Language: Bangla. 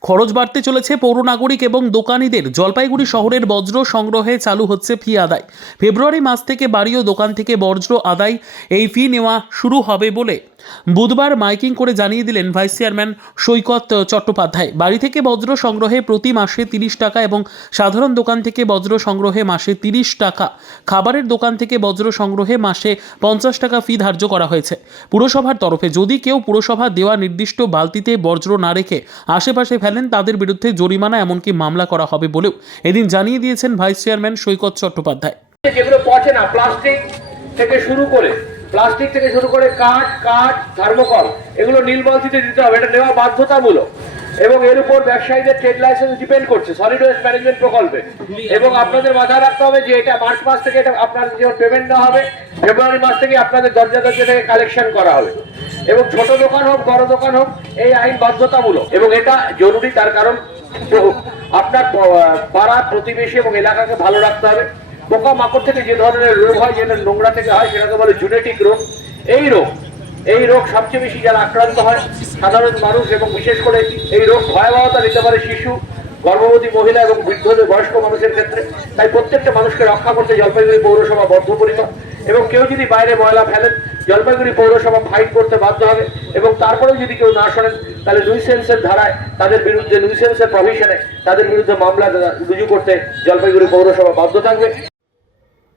খরচ বাড়তে চলেছে পৌর নাগরিক এবং দোকানিদের। জলপাইগুড়ি শহরের বজ্র সংগ্রহে চালু হচ্ছে ফি আদায়। ফেব্রুয়ারি মাস থেকে বাড়ি ও দোকান থেকে বজ্র আদায়। এই ফি নেওয়া শুরু হবে বলে বুধবার মাইকিং করে জানিয়ে দিলেন ভাইস চেয়ারম্যান সৈকত চট্টোপাধ্যায়। বাড়ি থেকে বজ্র সংগ্রহে প্রতি মাসে তিরিশ টাকা এবং সাধারণ দোকান থেকে বজ্র সংগ্রহে মাসে তিরিশ টাকা। খাবারের দোকান থেকে বজ্র সংগ্রহে মাসে পঞ্চাশ টাকা ফি ধার্য করা হয়েছে। পুরসভার তরফে যদি কেউ পুরসভা দেওয়া নির্দিষ্ট বালতিতে বজ্র না রেখে আশেপাশে ফেলেন, তাদের বিরুদ্ধে জরিমানা এমনকি মামলা করা হবে বলেও এদিন জানিয়ে দিয়েছেন ভাইস চেয়ারম্যান সৈকত চট্টোপাধ্যায়। যেগুলো পচে না, প্লাস্টিক থেকে শুরু করে প্লাস্টিক থেকে শুরু করে কাঠ কাঠ, থার্মোকল, এগুলো নীল বালতিতে দিতে হবে। এটা নেওয়া বাধ্যতামূলক। এবং এর উপর ব্যবসায়ীদের ট্রেড লাইসেন্স ডিপেন্ড করছে সলিড ওয়েস্ট ম্যানেজমেন্ট প্রকল্পে। এবং আপনাদের মাথায় রাখতে হবে যে এটা মার্চ মাস থেকে এটা আপনার যখন পেমেন্ট দেওয়া হবে ফেব্রুয়ারি মাস থেকে আপনাদের দরজা দরজা থেকে কালেকশন করা হবে। এবং ছোট দোকান হোক, বড় দোকান হোক, এই আইন বাধ্যতামূলক। এবং এটা জরুরি, তার কারণ আপনার পাড়া, প্রতিবেশী এবং এলাকাকে ভালো রাখতে হবে। পোকা মাকড় থেকে যে ধরনের রোগ হয়, যেটা নোংরা থেকে হয়, সেটাকে বলে জুনেটিক রোগ। এই রোগ এই রোগ সবচেয়ে বেশি যারা আক্রান্ত হয়, সাধারণ মানুষ এবং বিশেষ করে এই রোগ ভয়াবহতা নিতে পারে শিশু, গর্ভবতী মহিলা এবং বৃদ্ধদের, বয়স্ক মানুষের ক্ষেত্রে। তাই প্রত্যেকটা মানুষকে রক্ষা করতে জলপাইগুড়ি পৌরসভা বদ্ধপরিকর এবং কেউ যদি বাইরে ময়লা ফেলেন, জলপাইগুড়ি পৌরসভা ফাইট করতে বাধ্য হবে এবং তারপরেও যদি কেউ না শোনেন, তাহলে নুইসেন্সের ধারায় তাদের বিরুদ্ধে নুইসেন্সের প্রভিশনে তাদের বিরুদ্ধে মামলা রুজু করতে জলপাইগুড়ি পৌরসভা বাধ্য থাকবে।